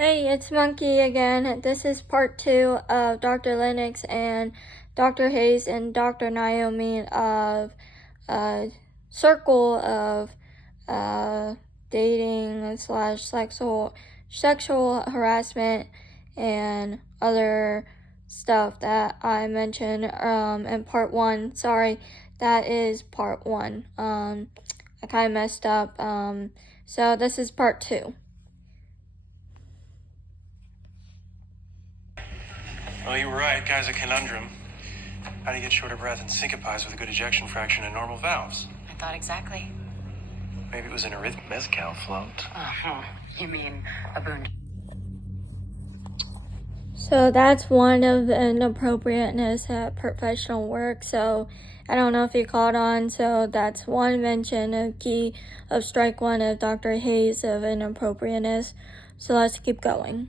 Hey, it's Monkey again. This is part 2 of Dr. Lennox and Dr. Hayles and Dr. Naomi of circle of dating slash sexual harassment and other stuff that I mentioned in part 1. Sorry, that is part 1. I kind of messed up. So this is part 2. Well, you were right. Guy's a conundrum. How do you get short of breath and syncopize with a good ejection fraction and normal valves? I thought exactly. Maybe it was an arrhythmic mezcal float. You mean a boon? So that's one of the inappropriateness at professional work. So I don't know if you caught on. So that's one mention of key of strike 1 of Dr. Hayles of inappropriateness. So let's keep going.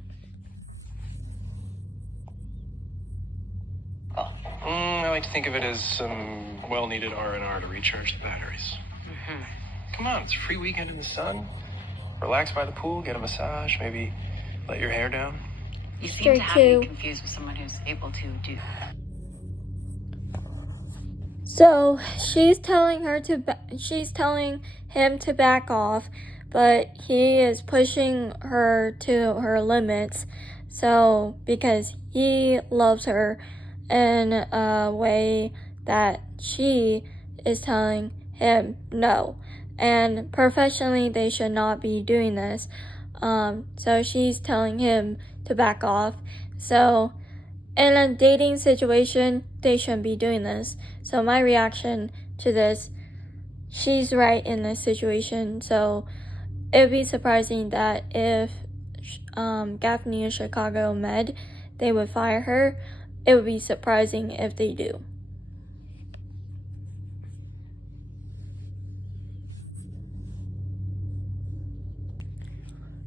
I like to think of it as some well-needed R&R to recharge the batteries. Come on, it's a free weekend in the sun. Relax by the pool, get a massage, maybe let your hair down. You seem to have me confused with someone who's able to do. So she's telling him to back off, but he is pushing her to her limits. So because he loves her in a way that she is telling him no. And professionally, they should not be doing this. So she's telling him to back off. So in a dating situation, they shouldn't be doing this. So my reaction to this, she's right in this situation. So it would be surprising that if Gaffney and Chicago Med, they would fire her. It would be surprising if they do.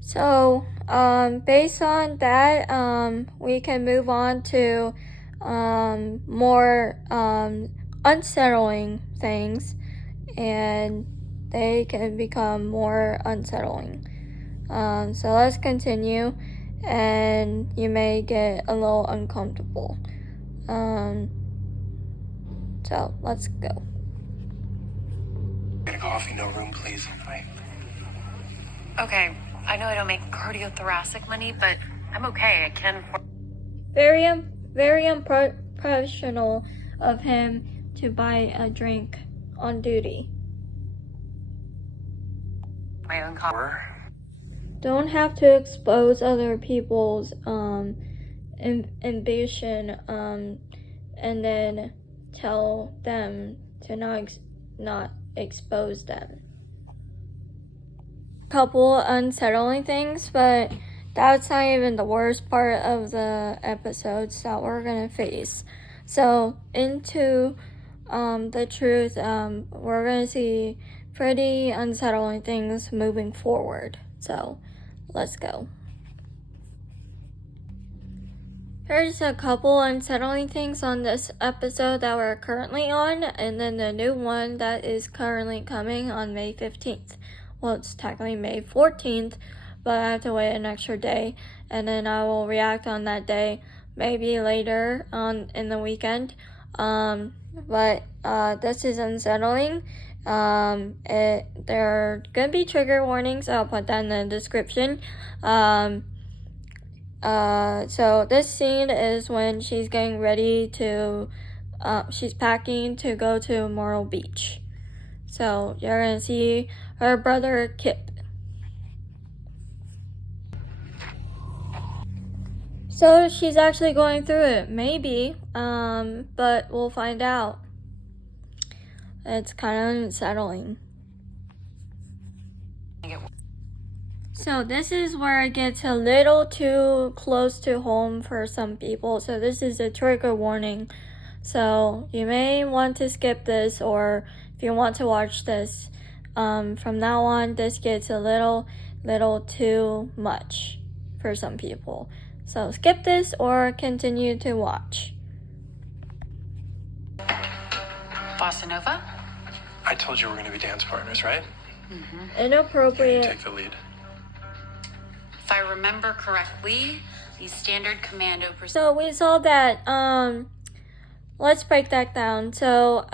So, based on that, we can move on to more unsettling things, and they can become more unsettling. So let's continue, and you may get a little uncomfortable. So let's go. Get a coffee, no room, please. Right. Okay, I know I don't make cardiothoracic money, but I'm okay. I can. Very unprofessional of him to buy a drink on duty. My own car. Don't have to expose other people's ambition and then tell them to not expose them. Couple unsettling things, but that's not even the worst part of the episodes that we're gonna face. So into the truth, we're gonna see pretty unsettling things moving forward. So let's go. There's a couple unsettling things on this episode that we're currently on, and then the new one that is currently coming on May 15th. Well, it's technically May 14th, but I have to wait an extra day, and then I will react on that day, maybe later on in the weekend. But this is unsettling. There are gonna be trigger warnings. I'll put that in the description. So this scene is when she's getting ready to, she's packing to go to Myrtle Beach. So you're gonna see her brother Kip. So she's actually going through it, maybe, but we'll find out. It's kind of unsettling. So this is where it gets a little too close to home for some people. So this is a trigger warning. So you may want to skip this, or if you want to watch this, from now on, this gets a little too much for some people. So skip this or continue to watch. Bossa Nova? I told you we're going to be dance partners, right? Inappropriate. You take the lead. I remember correctly, the standard commando procedure. So we saw that, let's break that down. So,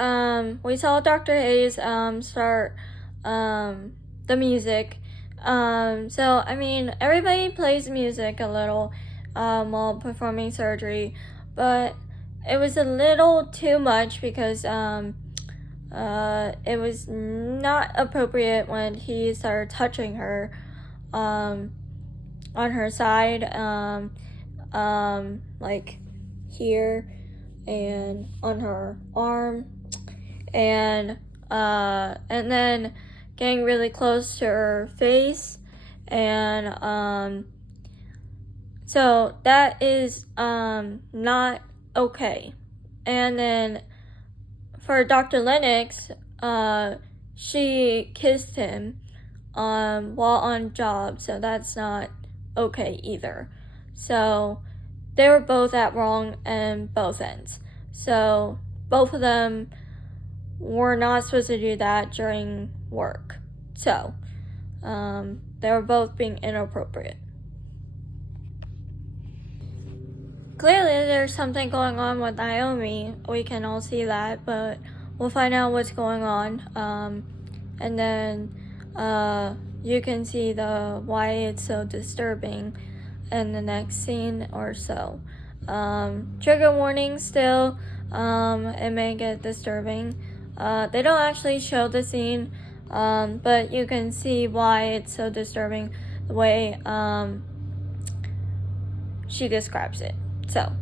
we saw Dr. Hayes, start, the music. So, I mean, everybody plays music a little, while performing surgery, but it was a little too much because, it was not appropriate when he started touching her, on her side, like here and on her arm, and then getting really close to her face, and so that is not okay. And then for Dr. Lennox, she kissed him while on job, so that's not okay either. So they were both at wrong in both ends. So both of them were not supposed to do that during work. So they were both being inappropriate. Clearly there's something going on with Naomi. We can all see that, but we'll find out what's going on. And then you can see why it's so disturbing in the next scene or so. Trigger warning still, it may get disturbing. They don't actually show the scene, but you can see why it's so disturbing the way she describes it. So,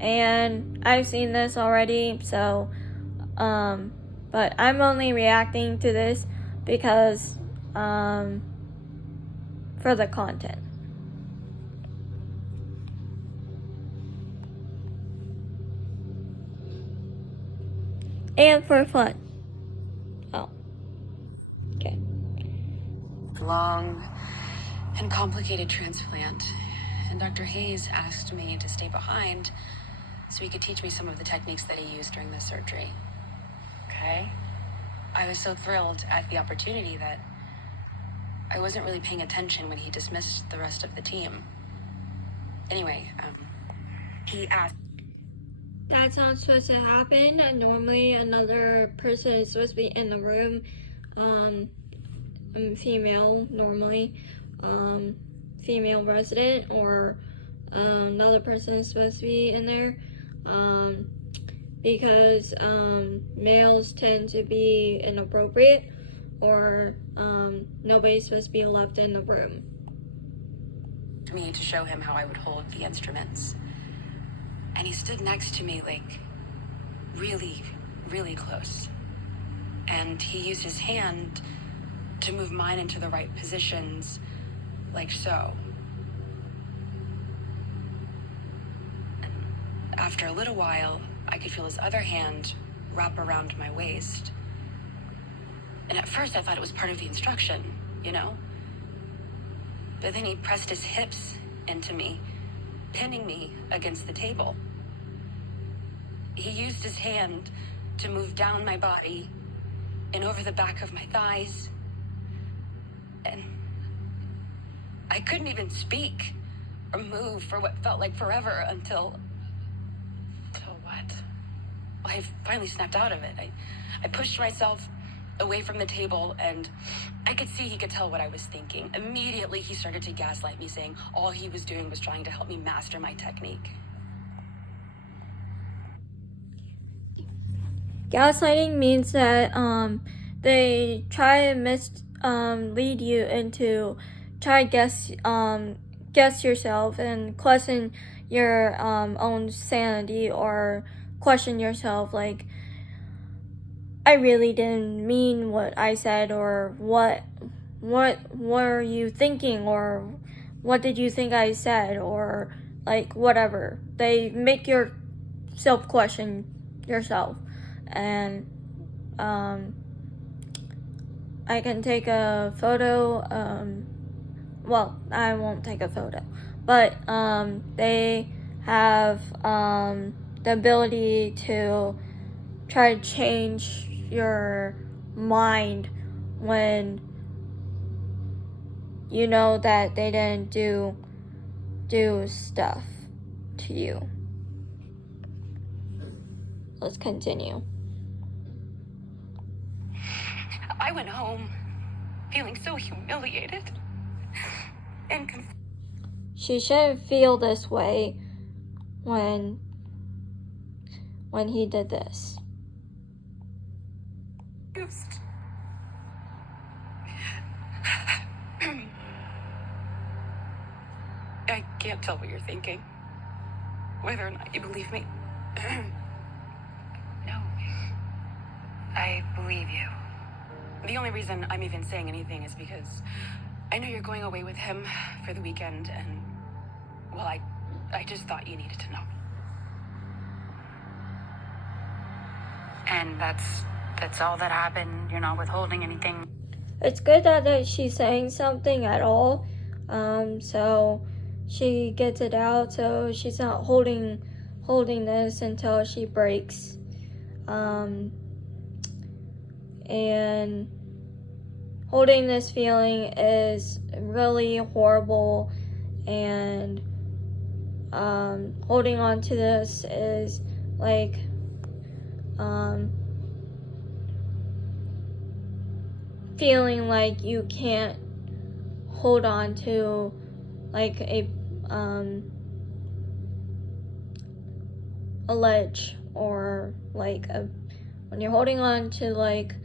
and I've seen this already, so, but I'm only reacting to this because, for the content. And for fun. Oh. Okay. Long and complicated transplant, and Dr. Hayes asked me to stay behind so he could teach me some of the techniques that he used during the surgery. Okay. I was so thrilled at the opportunity that I wasn't really paying attention when he dismissed the rest of the team. Anyway, he asked... That's not supposed to happen. Normally another person is supposed to be in the room. Female normally. Female resident, or another person is supposed to be in there, because males tend to be inappropriate, or nobody's supposed to be left in the room. Me to show him how I would hold the instruments, and he stood next to me, like, really, really close, and he used his hand to move mine into the right positions, like so. And after a little while, I could feel his other hand wrap around my waist. And at first I thought it was part of the instruction, you know? But then he pressed his hips into me, pinning me against the table. He used his hand to move down my body and over the back of my thighs. And I couldn't even speak or move for what felt like forever until what? Well, I finally snapped out of it. I pushed myself away from the table, and I could see he could tell what I was thinking. Immediately, he started to gaslight me, saying all he was doing was trying to help me master my technique. Gaslighting means that they try to lead you into try to guess yourself and question your own sanity, or question yourself, like, I really didn't mean what I said, or what were you thinking, or what did you think I said, or like whatever. They make yourself question yourself. And I can take a photo, well, I won't take a photo, but they have the ability to try to change your mind when you know that they didn't do stuff to you. Let's continue. I went home feeling so humiliated and She shouldn't feel this way when he did this. confused. I can't tell what you're thinking. Whether or not you believe me. No. I believe you. The only reason I'm even saying anything is because I know you're going away with him for the weekend, and, well, I just thought you needed to know. And that's all that happened. You're not withholding anything. It's good that she's saying something at all, so she gets it out, so she's not holding this until she breaks. And holding this feeling is really horrible, and holding on to this is like feeling like you can't hold on to like a ledge, or like when you're holding on to, like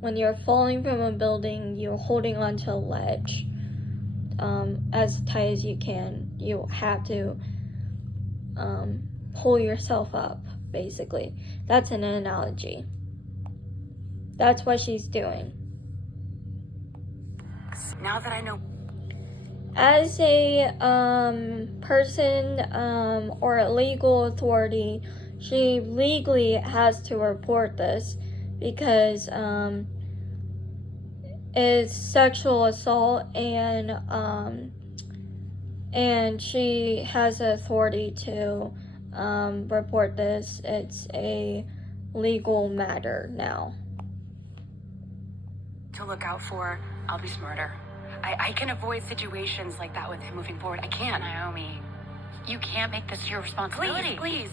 when you're falling from a building, you're holding on to a ledge as tight as you can. You have to pull yourself up, basically. That's an analogy. That's what she's doing. Now that I know. As a person or a legal authority, she legally has to report this because it's sexual assault, and she has the authority to report this. It's a legal matter now. To look out for, I'll be smarter. I can avoid situations like that with him moving forward. I can't. Naomi, you can't make this your responsibility. Please.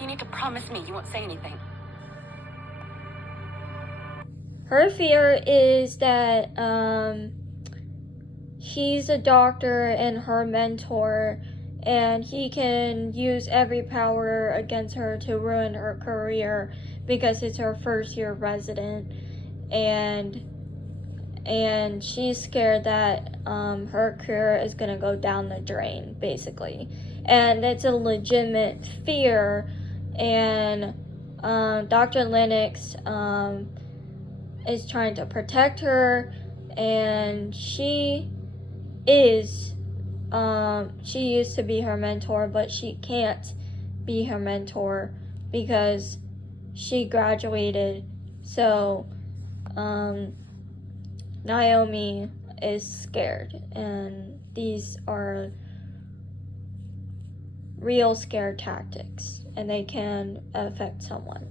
You need to promise me you won't say anything. Her fear is that he's a doctor and her mentor, and he can use every power against her to ruin her career because it's her first year resident, and she's scared that her career is going to go down the drain, basically. And it's a legitimate fear, and Dr. Lennox is trying to protect her, and she used to be her mentor, but she can't be her mentor because she graduated. So Naomi is scared, and these are real scare tactics, and they can affect someone.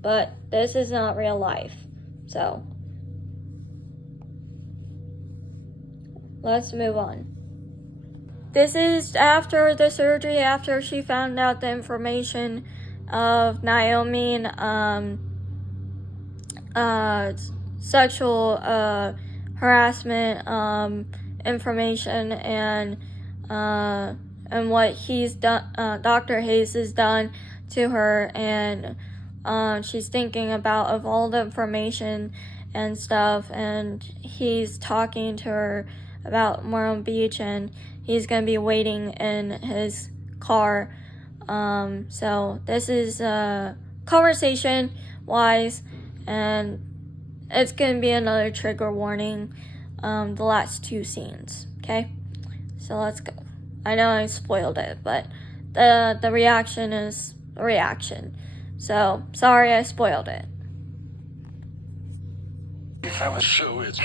But this is not real life, so let's move on. This is after the surgery, after she found out the information of Naomi sexual harassment information, and what he's done, Dr. Hayles has done to her, and she's thinking about of all the information and stuff, and he's talking to her about Myrtle Beach, and he's gonna be waiting in his car. So this is conversation wise, and it's gonna be another trigger warning, the last two scenes, okay? So let's go. I know I spoiled it, but the reaction is a reaction. So sorry I spoiled it. If I was sure it's...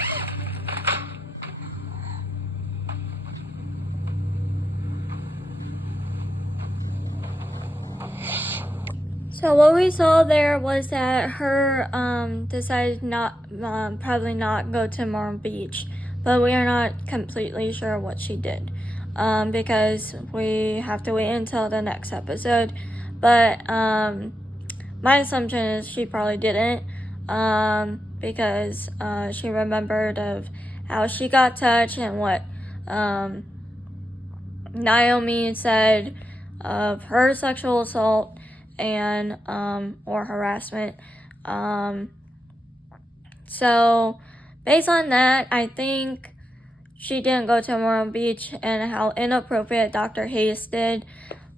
So what we saw there was that her decided not probably not go to Myrtle Beach, but we are not completely sure what she did because we have to wait until the next episode. But my assumption is she probably didn't because she remembered of how she got touched and what Naomi said of her sexual assault and or harassment. So based on that, I think she didn't go to Myrtle Beach and how inappropriate Dr. Hayles did.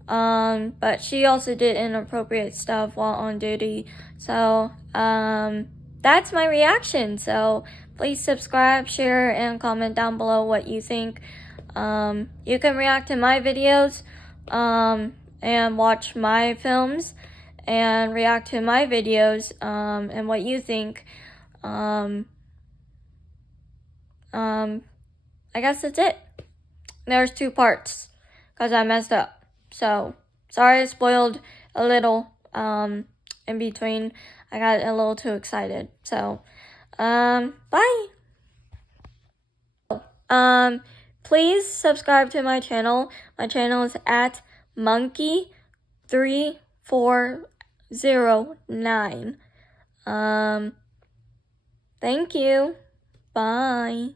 But she also did inappropriate stuff while on duty. So that's my reaction. So please subscribe, share, and comment down below what you think. You can react to my videos and watch my films and react to my videos and what you think. I guess that's it. There's 2 parts because I messed up. So sorry I spoiled a little in between. I got a little too excited. So bye. Please subscribe to my channel. My channel is at monkey3409. Thank you. Bye.